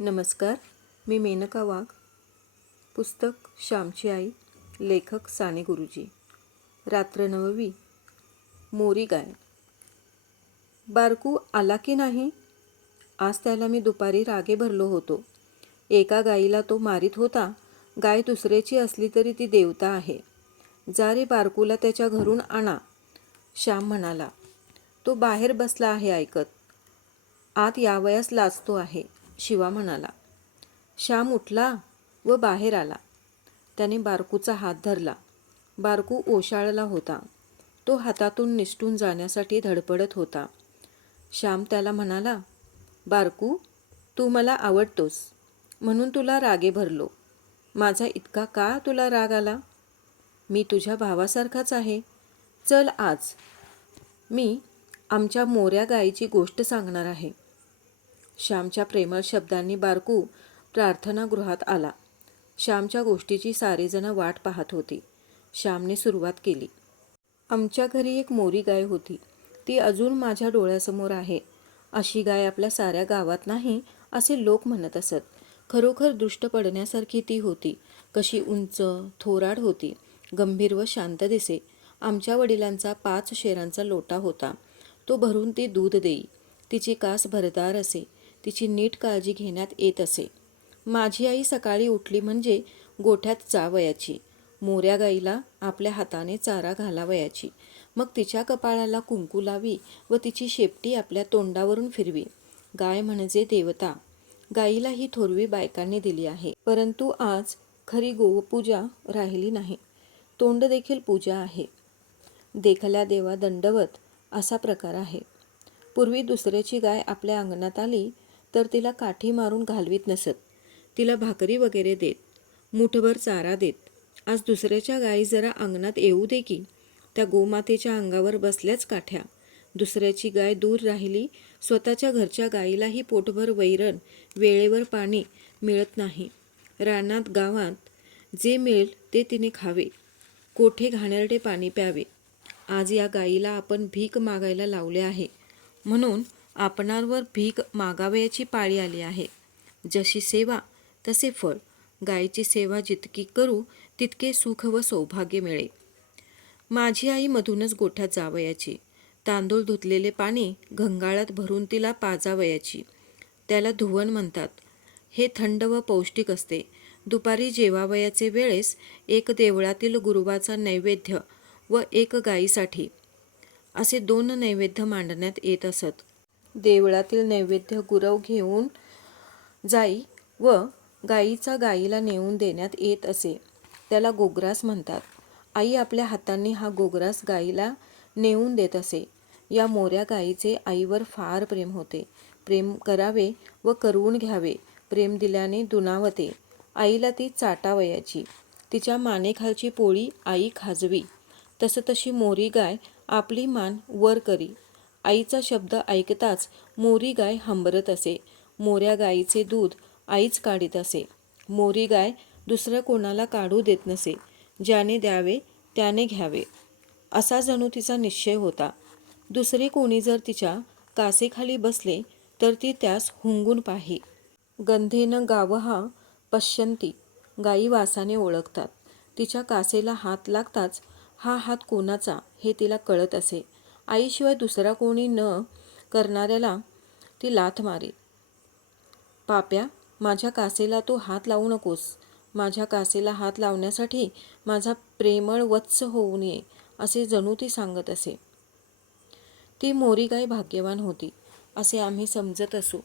नमस्कार मी मेनका वाघ पुस्तक श्यामची आई लेखक साने गुरुजी. रात्र नववी मोरी गाय बारकू आला की नाही? आज त्याला मी दुपारी रागे भरलो होतो. एका गाईला तो मारित होता. गाय दुसऱ्याची असली तरी ती देवता आहे. जा रे बारकूला त्याच्या घरून आणा. श्याम म्हणाला तो बाहेर बसला आहे ऐकत. आत यावयास लाजतो आहे. शिवा म्हणाला श्याम उठला व बाहेर आला. त्याने बारकूचा हात धरला. बारकू ओशाळला होता. तो हातातून निसटून जाण्यासाठी धडपडत होता. श्याम त्याला म्हणाला बारकू तू मला आवडतोस. म्हणून तुला रागे भरलो. माझा इतका का तुला राग आला? मी तुझ्या भावासारखाच आहे. चल आज. मी आमच्या मोऱ्या गायीची गोष्ट सांगणार आहे. श्यामच्या प्रेमळ शब्दांनी बारकू प्रार्थनागृहात आला. श्यामच्या गोष्टीची सारेजणं वाट पाहत होती. श्यामने सुरुवात केली. आमच्या घरी एक मोरी गाय होती. ती अजून माझ्या डोळ्यासमोर आहे. अशी गाय आपल्या साऱ्या गावात नाही असे लोक म्हणत असत. खरोखर दृष्ट पडण्यासारखी ती होती. कशी उंच थोराड होती. गंभीर व शांत दिसे. आमच्या वडिलांचा पाच शेरांचा लोटा होता. तो भरून ती दूध देई. तिची कास भरदार असे. तिची नीट काळजी घेण्यात येत असे. माझी आई सकाळी उठली म्हणजे गोठ्यात जावयाची. मोऱ्या गाईला आपल्या हाताने चारा घालावयाची. मग तिच्या कपाळाला कुंकू लावी व तिची शेपटी आपल्या तोंडावरून फिरवी. गाय म्हणजे देवता. गाईला ही थोरवी बायकांनी दिली आहे. परंतु आज खरी गोपूजा राहिली नाही. तोंड देखील पूजा आहे. देखल्या देवा दंडवत असा प्रकार आहे. पूर्वी दुसऱ्याची गाय आपल्या अंगणात आली तर तिला काठी मारून घालवीत नसत. तिला भाकरी वगैरे देत मुठभर चारा देत. आज दुसऱ्याच्या गायी जरा अंगणात येऊ दे की. त्या गोमातेच्या अंगावर बसल्याच काठ्या. दुसऱ्याची गाय दूर राहिली स्वतःच्या घरच्या गायीलाही पोटभर वैरण वेळेवर पाणी मिळत नाही. रानात गावात जे मिळेल ते तिने खावे. कोठे घाणेरडे पाणी प्यावे. आज या गायीला आपण भीक मागायला लावले आहे. म्हणून आपणांवर भीक मागावयाची पाळी आली आहे. जशी सेवा तसे फळ. गायीची सेवा जितकी करू तितके सुख व सौभाग्य मिळे. माझी आई मधूनच गोठ्यात जावयाची. तांदूळ धुतलेले पाणी घंगाळात भरून तिला पाजावयाची. त्याला धुवन म्हणतात. हे थंड व पौष्टिक असते. दुपारी जेवावयाचे वेळेस एक देवळातील गुरुवाचा नैवेद्य व एक गायीसाठी. असे दोन नैवेद्य मांडण्यात येत असत. देवळातील नैवेद्य गुरव घेऊन जाई व गाईचा गाईला नेऊन देण्यात येत असे. त्याला गोग्रास म्हणतात. आई आपल्या हातांनी हा गोग्रास गाईला नेऊन देत असे. या मोऱ्या गाईचे आईवर फार प्रेम होते. प्रेम करावे व करवून घ्यावे. प्रेम दिल्याने दुनावते आईला ती चाटावयाची. तिच्या मानेखालची पोळी आई खाजवी. तसं तशी मोरी गाय आपली मान वर करी. आईचा शब्द ऐकताच मोरी गाय हंबरत असे. मोऱ्या गायीचे दूध आईच काढीत असे. मोरी गाय दुसरं कोणाला काढू देत नसे. ज्याने द्यावे त्याने घ्यावे. असा जणू तिचा निश्चय होता. दुसरे कोणी जर तिच्या कासेखाली बसले तर ती त्यास हुंगून पाही. गंधेनं गावहा पश्यंती गायी वासाने ओळखतात. तिच्या कासेला हात लागताच हा हात कोणाचा हे तिला कळत असे. आईशिवाय दुसरा कोणी न करणाऱ्याला ती लाथ मारे पाप्या माझ्या कासेला तू हात लावू नकोस. माझ्या कासेला हात लावण्यासाठी माझा प्रेमळ वत्स होऊ नये असे जणू ती सांगत असे. ती मोरी गाय भाग्यवान होती असे आम्ही समजत असू.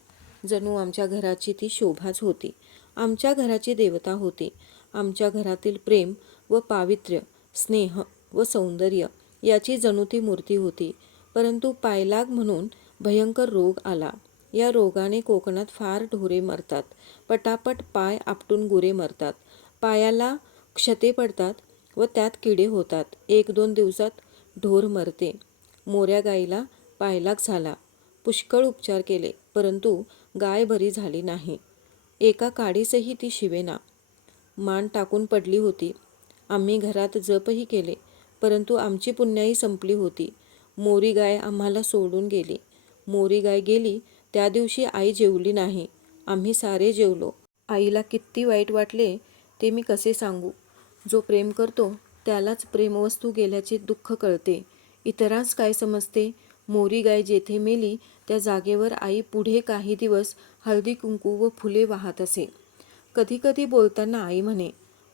जणू आमच्या घराची ती शोभाच होती. आमच्या घराची देवता होती. आमच्या घरातील प्रेम व पावित्र्य स्नेह व सौंदर्य याची जणू ती मूर्ती होती. परंतु पायलाग म्हणून भयंकर रोग आला. या रोगाने कोकणात फार ढोरे मरतात. पटापट पाय आपटून गुरे मरतात. पायाला क्षते पडतात व त्यात किडे होतात. एक दोन दिवसात ढोर मरते. मोऱ्या गाईला पायलाग झाला. पुष्कळ उपचार केले परंतु गाय बरी झाली नाही. एका काडीसही ती शिवेना. मान टाकून पडली होती. आम्ही घरात जपही केले. परंतु आमची पुण्याई संपली होती. मोरी गाय आम्हाला सोडून गेली. मोरी गाय गेली त्या दिवशी आई जेवली नाही. आम्ही सारे जेवलो. आईला किती वाईट वाटले ते मी कसे सांगू? जो प्रेम करतो त्यालाच प्रेमवस्तू गेल्याचे दुःख कळते. इतरांस काय समजते? मोरी गाय जेथे मेली त्या जागेवर आई पुढे काही दिवस हळदी कुंकू व फुले वाहत असे. कधीकधी बोलताना आई म्हणे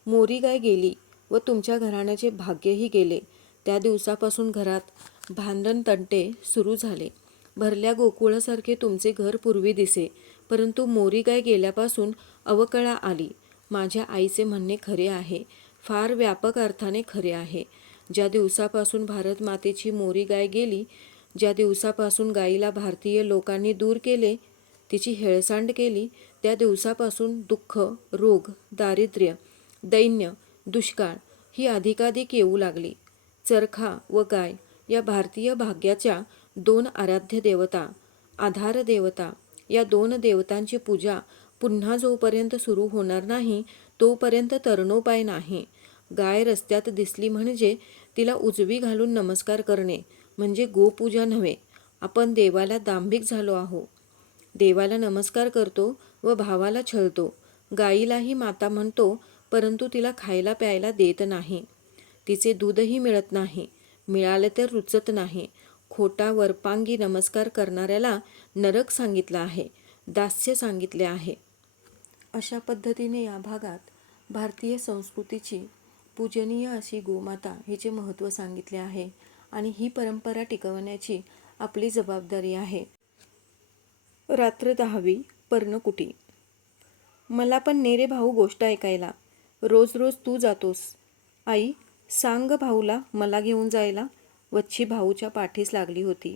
मोरी गाय गेली व तुमच्या घराण्याचे भाग्यही गेले. त्या दिवसापासून घरात भांडण तंटे सुरू झाले. भरल्या गोकुळासारखे तुमचे घर पूर्वी दिसे परंतु मोरी गाय गेल्यापासून अवकळा आली. माझ्या आईचे म्हणणे खरे आहे फार व्यापक अर्थाने खरे आहे. ज्या दिवसापासून भारत मातेची मोरी गाय गेली ज्या दिवसापासून गायीला भारतीय लोकांनी दूर केले तिची हेळसांड केली त्या दिवसापासून दुःख रोग दारिद्र्य दैन्य दुष्काळ. ही अधिकाधिक येऊ लागली. चरखा व गाय या भारतीय भाग्याच्या दोन आराध्य देवता आधार देवता. या दोन देवतांची पूजा पुन्हा जोपर्यंत सुरू होणार नाही तोपर्यंत तरणोपाय नाही. गाय रस्त्यात दिसली म्हणजे तिला उजवी घालून नमस्कार करणे म्हणजे गोपूजा नव्हे. आपण देवाला दांभिक झालो आहो. देवाला नमस्कार करतो व भावाला छळतो. गाईलाही माता म्हणतो परंतु तिला खायला प्यायला देत नाही. तिचे दूधही मिळत नाही. मिळाले तर रुचत नाही. खोटा वरपांगी नमस्कार करणाऱ्याला नरक सांगितला आहे. दास्य सांगितले आहे. अशा पद्धतीने या भागात भारतीय संस्कृतीची पूजनीय अशी गोमाता हिचे महत्त्व सांगितले आहे आणि ही परंपरा टिकवण्याची आपली जबाबदारी आहे. रात्र दहावी पर्णकुटी. मला पण नेरे भाऊ गोष्ट ऐकायला रोज रोज तू जातोस. आई सांग भाऊला मला घेऊन जायला. वच्छी भाऊच्या पाठीस लागली होती.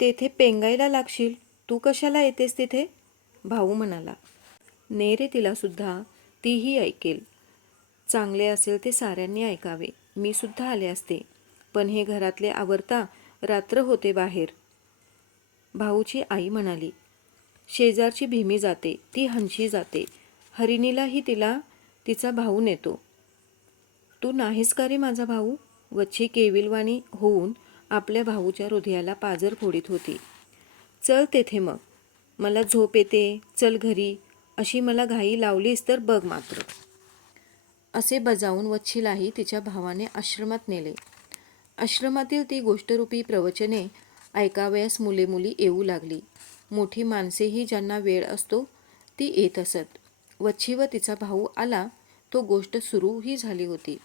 तेथे पेंगायला लागशील. तू कशाला येतेस तिथे? भाऊ म्हणाला. नेरे तिलासुद्धा तीही ऐकेल. चांगले असेल ते साऱ्यांनी ऐकावे. मी सुद्धा आले असते. पण हे घरातले आवरता रात्र होते बाहेर. भाऊची आई म्हणाली. शेजारची भीमी जाते. ती हंशी जाते. हरिणीलाही तिला तिचा भाऊ नेतो. तू नाहीस का रे माझा भाऊ? वच्छी केविलवाणी होऊन आपल्या भाऊच्या हृदयाला पाजर फोडीत होती. चल तेथे मग. मला झोप येते. चल घरी. अशी मला घाई लावलीस तर बघ मात्र. असे बजावून वच्छीलाही तिच्या भावाने आश्रमात नेले. आश्रमातील ती गोष्टरूपी प्रवचने ऐकावयास मुले मुली येऊ लागली. मोठी माणसेही ज्यांना वेळ असतो ती येत असत. वच्छी व तिचा भाऊ आला तो गोष्ट सुरूही झाली होती.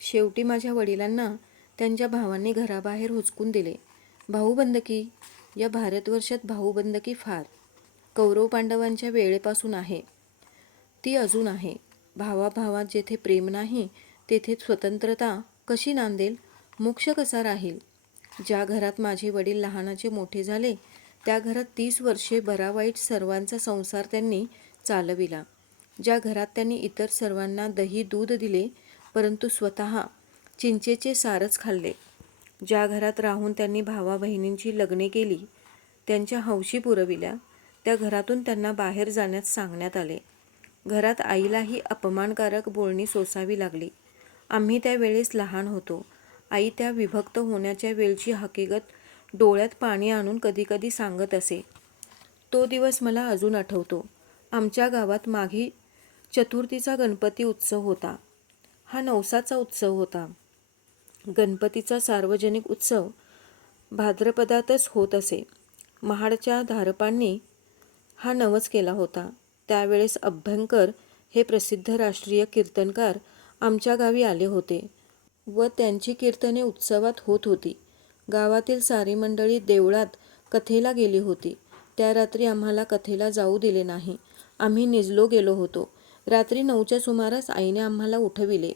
शेवटी माझ्या वडिलांना त्यांच्या भावांनी घराबाहेर हुचकून दिले. भाऊबंदकी या भारतवर्षात भाऊबंदकी फार कौरव पांडवांच्या वेळेपासून आहे. ती अजून आहे. भावाभावात जेथे प्रेम नाही तेथे स्वतंत्रता कशी नांदेल? मोक्ष कसा राहील? ज्या घरात माझे वडील लहानाचे मोठे झाले त्या घरात तीस वर्षे बरा वाईट सर्वांचा संसार त्यांनी चालविला. ज्या घरात त्यांनी इतर सर्वांना दही दूध दिले परंतु स्वतः चिंचेचे सारच खाल्ले. ज्या घरात राहून त्यांनी भावा बहिणींची लग्ने केली त्यांच्या हौशी पुरविल्या त्या घरातून त्यांना बाहेर जाण्यास सांगण्यात आले. घरात आईलाही अपमानकारक बोलणी सोसावी लागली. आम्ही त्यावेळेस लहान होतो. आई त्या विभक्त होण्याच्या वेळची हकीकत डोळ्यात पाणी आणून कधीकधी सांगत असे. तो दिवस मला अजून आठवतो. आमच्या गावात माघी चतुर्थीचा गणपती उत्सव होता. हा नवसाचा उत्सव होता. गणपतीचा सार्वजनिक उत्सव भाद्रपदातच होत असे. महाडच्या धारपांनी हा नवस केला होता. त्यावेळेस अभ्यंकर हे प्रसिद्ध राष्ट्रीय कीर्तनकार आमच्या गावी आले होते व त्यांची कीर्तने उत्सवात होत होती. गावातील सारी मंडळी देवळात कथेला गेली होती. त्या रात्री आम्हाला कथेला जाऊ दिले नाही. आम्ही निजलो गेलो होतो. रात्री नऊच्या सुमारास आईने आम्हाला उठविले.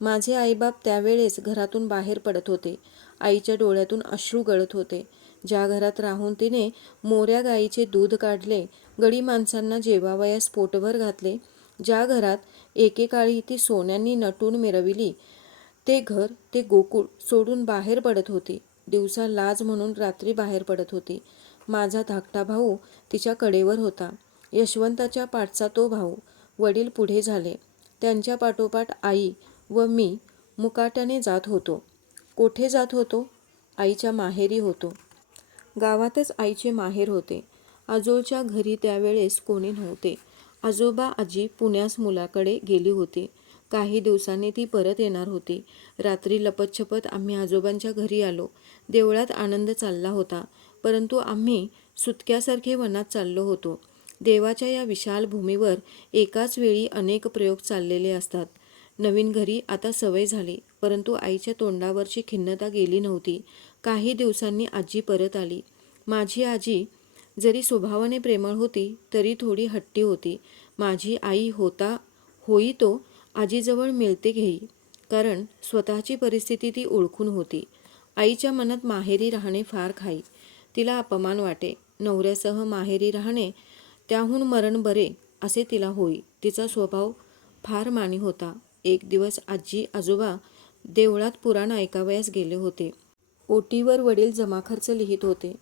माझे आईबाप त्यावेळेस घरातून बाहेर पडत होते. आईच्या डोळ्यातून अश्रू गळत होते. ज्या घरात राहून तिने मोऱ्या गाईचे दूध काढले गडी माणसांना जेवावयास पोटभर घातले ज्या घरात एकेकाळी ती सोन्यांनी नटून मिरविली ते घर ते गोकुळ सोडून बाहेर पडत होती. दिवसा लाज म्हणून रात्री बाहेर पडत होती. माझा धाकटा भाऊ तिच्या कडेवर होता. यशवंताच्या पाठचा तो भाऊ वडील पुढे झाले. त्यांच्या पाठोपाठ आई व मी मुकाट्याने जात होतो. कोठे जात होतो? आईच्या माहेरी होतो. गावातच आईचे माहेर होते. आजोळच्या घरी त्यावेळेस कोणी नव्हते. आजोबा आजी पुण्यास मुलाकडे गेली होती. काही दिवसांनी ती परत येणार होती. रात्री लपतछपत आम्ही आजोबांच्या घरी आलो. देवळात आनंद चालला होता. परंतु आम्ही सुटक्यासारखे वनात चाललो होतो. देवाच्या या विशाल भूमीवर एकाच वेळी अनेक प्रयोग चाललेले असतात. नवीन घरी आता सवय झाली परंतु आईच्या तोंडावरची खिन्नता गेली नव्हती. काही दिवसांनी आजी परत आली. माझी आजी जरी स्वभावाने प्रेमळ होती तरी थोडी हट्टी होती. माझी आई होता होई तो आजीजवळ मिळते घेई कारण स्वतःची परिस्थिती ती ओळखून होती. आईच्या मनात माहेरी राहणे फार खाई. तिला अपमान वाटे. नवऱ्यासह माहेरी राहणे त्याहून मरण बरे असे तिला होई. तिचा स्वभाव फार मानी होता. एक दिवस आजी आजोबा देवळात पुराण ऐकावयास गेले होते. ओटीवर वडील जमाखर्च लिहित होते.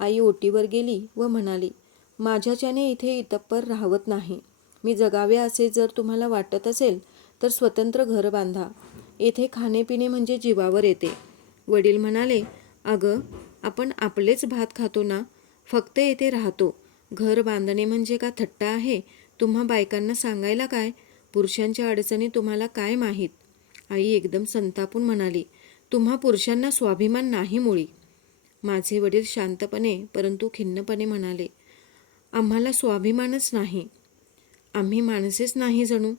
आई ओटीवर गेली व म्हणाली माझ्याच्याने इथे इतप्पर राहवत नाही. मी जगावे असे जर तुम्हाला वाटत असेल तर स्वतंत्र घर बांधा. येथे खाणेपिणे म्हणजे जीवावर येते. वडील म्हणाले अगं आपण आपलेच भात खातो ना? फक्त येथे राहतो. घर बांधणे म्हणजे का थट्टा आहे? तुम्हा बायकांना सांगायला काय? पुरुषांच्या अडचणी तुम्हाला काय माहीत? आई एकदम संतापून म्हणाली तुम्हा पुरुषांना स्वाभिमान नाही मुळी. माझे वडील शांतपणे परंतु खिन्नपणे म्हणाले आम्हाला स्वाभिमानच नाही. आम्ही माणसेच नाही जणू.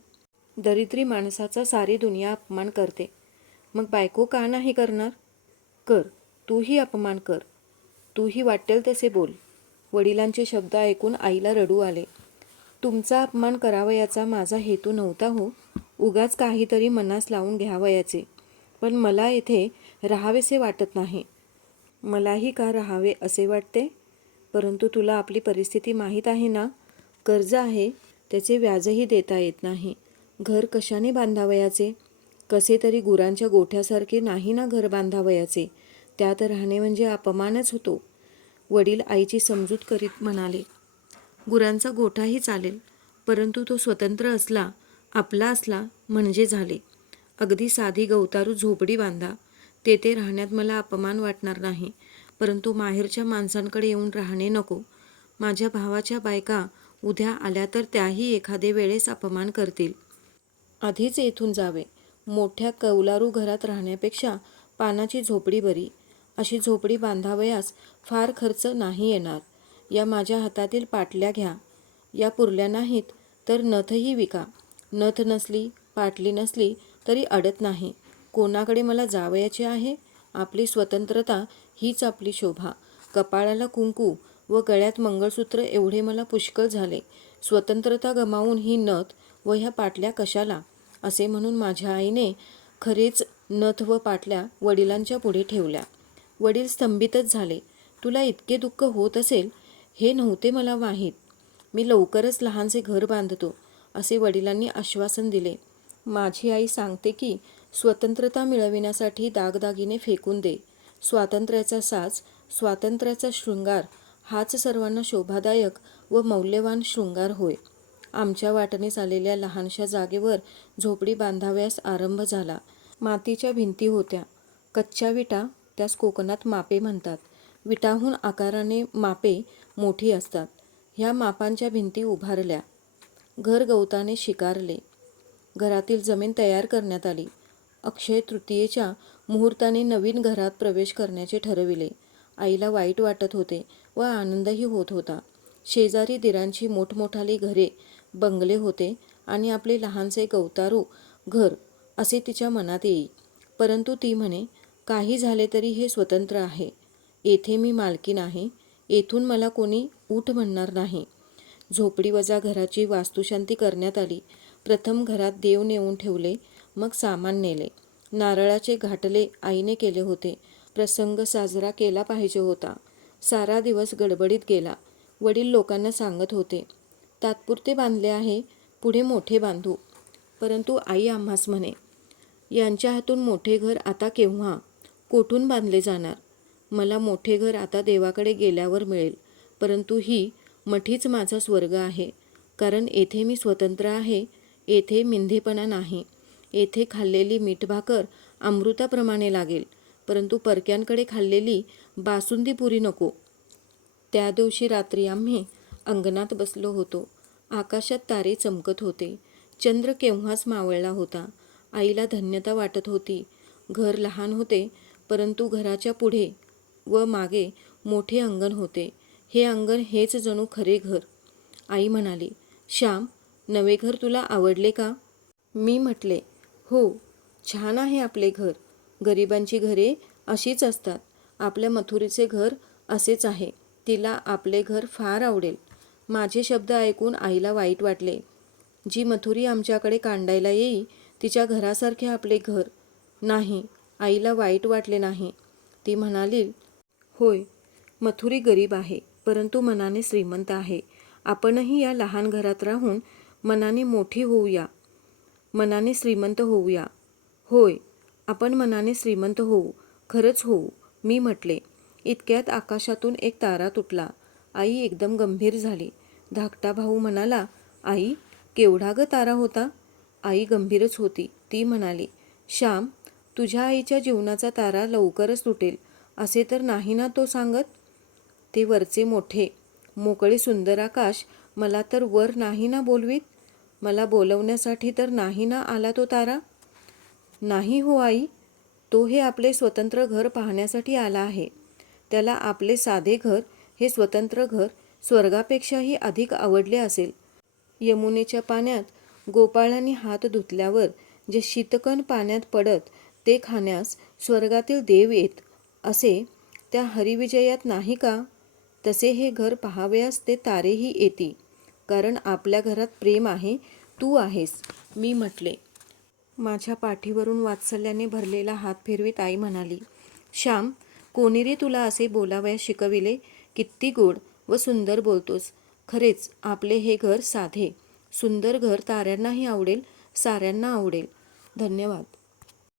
दरिद्री माणसाचा सारी दुनिया अपमान करते. मग बायको का नाही करणार? कर तूही अपमान कर. तूही वाटेल तसे बोल. वडिलांचे शब्द ऐकून आईला रडू आले. तुमचा अपमान करावयाचा माझा हेतू नव्हता हो. उगाच काहीतरी मनास लावून घ्यावयाचे पण मला येथे राहावेसे वाटत नाही. मलाही का राहावे असे वाटते? परंतु तुला आपली परिस्थिती माहीत आहे ना? कर्ज आहे. त्याचे व्याजही देता येत नाही. घर कशाने बांधावयाचे कसे तरी गुरांच्या गोठ्यासारखे नाही ना घर बांधावयाचे त्यात राहणे म्हणजे अपमानच होतो. वडील आईची समजूत करीत म्हणाले गुरांचा गोठाही चालेल परंतु तो स्वतंत्र असला आपला असला म्हणजे झाले. अगदी साधी गवतारू झोपडी बांधा तेथे राहण्यात मला अपमान वाटणार नाही परंतु माहेरच्या माणसांकडे येऊन राहणे नको. माझ्या भावाच्या बायका उद्या आल्या तर त्याही एखादे वेळेस अपमान करतील. आधीच येथून जावे. मोठ्या कौलारू घरात राहण्यापेक्षा पानाची झोपडी बरी. अशी झोपडी बांधावयास फार खर्च नाही येणार. या माझ्या हातातील पाटल्या घ्या. या पुरल्या नाहीत तर नथही विका. नथ नसली पाटली नसली तरी अडत नाही. कोणाकडे मला जावयाचे आहे? आपली स्वतंत्रता हीच आपली शोभा. कपाळाला कुंकू व गळ्यात मंगळसूत्र एवढे मला पुष्कळ झाले. स्वतंत्रता गमावून ही नथ व ह्या पाटल्या कशाला? असे म्हणून माझ्या आईने खरेच नथ व पाटल्या वडिलांच्या पुढे ठेवल्या. वडील स्तंभितच झाले. तुला इतके दुःख होत असेल हे नव्हते मला माहीत. मी लवकरच लहानसे घर बांधतो असे वडिलांनी आश्वासन दिले. माझी आई सांगते की स्वतंत्रता मिळविण्यासाठी दागदागिने फेकून दे. स्वातंत्र्याचा साज स्वातंत्र्याचा शृंगार हाच सर्वांना शोभादायक व मौल्यवान शृंगार होय. आमच्या वाटणीस आलेल्या लहानशा जागेवर झोपडी बांधाव्यास आरंभ झाला. मातीच्या भिंती होत्या. कच्च्या विटा त्यास कोकणात मापे म्हणतात. विटाहून आकाराने मापे मोठी असतात. ह्या मापांच्या भिंती उभारल्या. घर गवताने शिकारले. घरातील जमीन तयार करण्यात आली. अक्षय तृतीयेच्या मुहूर्ताने नवीन घरात प्रवेश करण्याचे ठरविले. आईला वाईट वाटत होते व आनंदही होत होता. शेजारी दिरांची मोठमोठाली घरे बंगले होते आणि आपले लहानसे गवतारू घर असे तिच्या मनात येई. परंतु ती म्हणे काही झाले तरी हे स्वतंत्र आहे. येथे मी मालकीन आहे येथून मला कोणी ऊठ म्हणणार नाही. झोपडी वजा घराची वास्तुशांती करण्यात आली. प्रथम घरात देव नेऊन ठेवले मग सामान नेले. नारळाचे घाटले आईने केले होते. प्रसंग साजरा केला पाहिजे होता. सारा दिवस गडबडीत गेला. वडील लोकांना सांगत होते तात्पुरते बांधले आहे पुढे मोठे बांधू. परंतु आई आम्हास म्हणे यांच्या हातून मोठे घर आता केव्हा? कोठून बांधले जाणार? मला मोठे घर आता देवाकडे गेल्यावर मिळेल परंतु ही मठीच माझा स्वर्ग आहे कारण येथे मी स्वतंत्र आहे येथे मिंधेपणा नाही येथे खाल्लेली मीठभाकर अमृताप्रमाणे लागेल परंतु परक्यांकडे खाल्लेली बासुंदी पुरी नको. त्या दिवशी रात्री आम्ही अंगणात बसलो होतो. आकाशात तारे चमकत होते. चंद्र केव्हाच मावळला होता. आईला धन्यता वाटत होती. घर लहान होते परंतु घराच्या पुढे व मागे मोठे अंगण होते. हे अंगण हेच जणू खरे घर. आई म्हणाली श्याम नवे घर तुला आवडले का? मी म्हटले हो छान आहे आपले घर. गरिबांची घरे अशीच असतात. आपल्या मथुरीचे घर असेच आहे. तिला आपले घर फार आवडेल. माझे शब्द ऐकून आईला वाईट वाटले. जी मथुरी आमच्याकडे कांडायला येई तिच्या घरासारखे आपले घर नाही. आईला वाईट वाटले नाही. ती म्हणाली होय मथुरी गरीब आहे परंतु मनाने श्रीमंत आहे. आपणही या लहान घरात राहून मनाने मोठी होऊया. मनाने श्रीमंत होऊया. होय आपण मनाने श्रीमंत होऊ खरंच होऊ मी म्हटले. इतक्यात आकाशातून एक तारा तुटला. आई एकदम गंभीर झाली. धाकटा भाऊ म्हणाला आई केवढा ग तारा होता? आई गंभीरच होती. ती म्हणाली श्याम तुझ्या आईच्या जीवनाचा तारा लवकरच तुटेल. असे तर नाही ना तो सांगत? ते वरचे मोठे मोकळे सुंदर आकाश मला तर वर नाही ना बोलवीत? मला बोलवण्यासाठी तर नाही ना आला तो तारा? नाही हो आई तो हे आपले स्वतंत्र घर पाहण्यासाठी आला आहे. त्याला आपले साधे घर हे स्वतंत्र घर स्वर्गापेक्षाही अधिक आवडले असेल. यमुनेच्या पाण्यात गोपाळांनी हात धुतल्यावर जे शीतकण पाण्यात पडत ते खाण्यास स्वर्गातील देव येत असे त्या हरिविजयात नाही का? तसे हे घर पहावयास ते तारेही येते कारण आपल्या घरात प्रेम आहे तू आहेस मी म्हटले. माझ्या पाठीवरून वात्सल्याने भरलेला हात फिरवीत आई म्हणाली श्याम कोणीरे तुला असे बोलावयास शिकविले? किती गोड व सुंदर बोलतोस. खरेच आपले हे घर साधे. सुंदर घर ताऱ्यांनाही आवडेल साऱ्यांना आवडेल. धन्यवाद.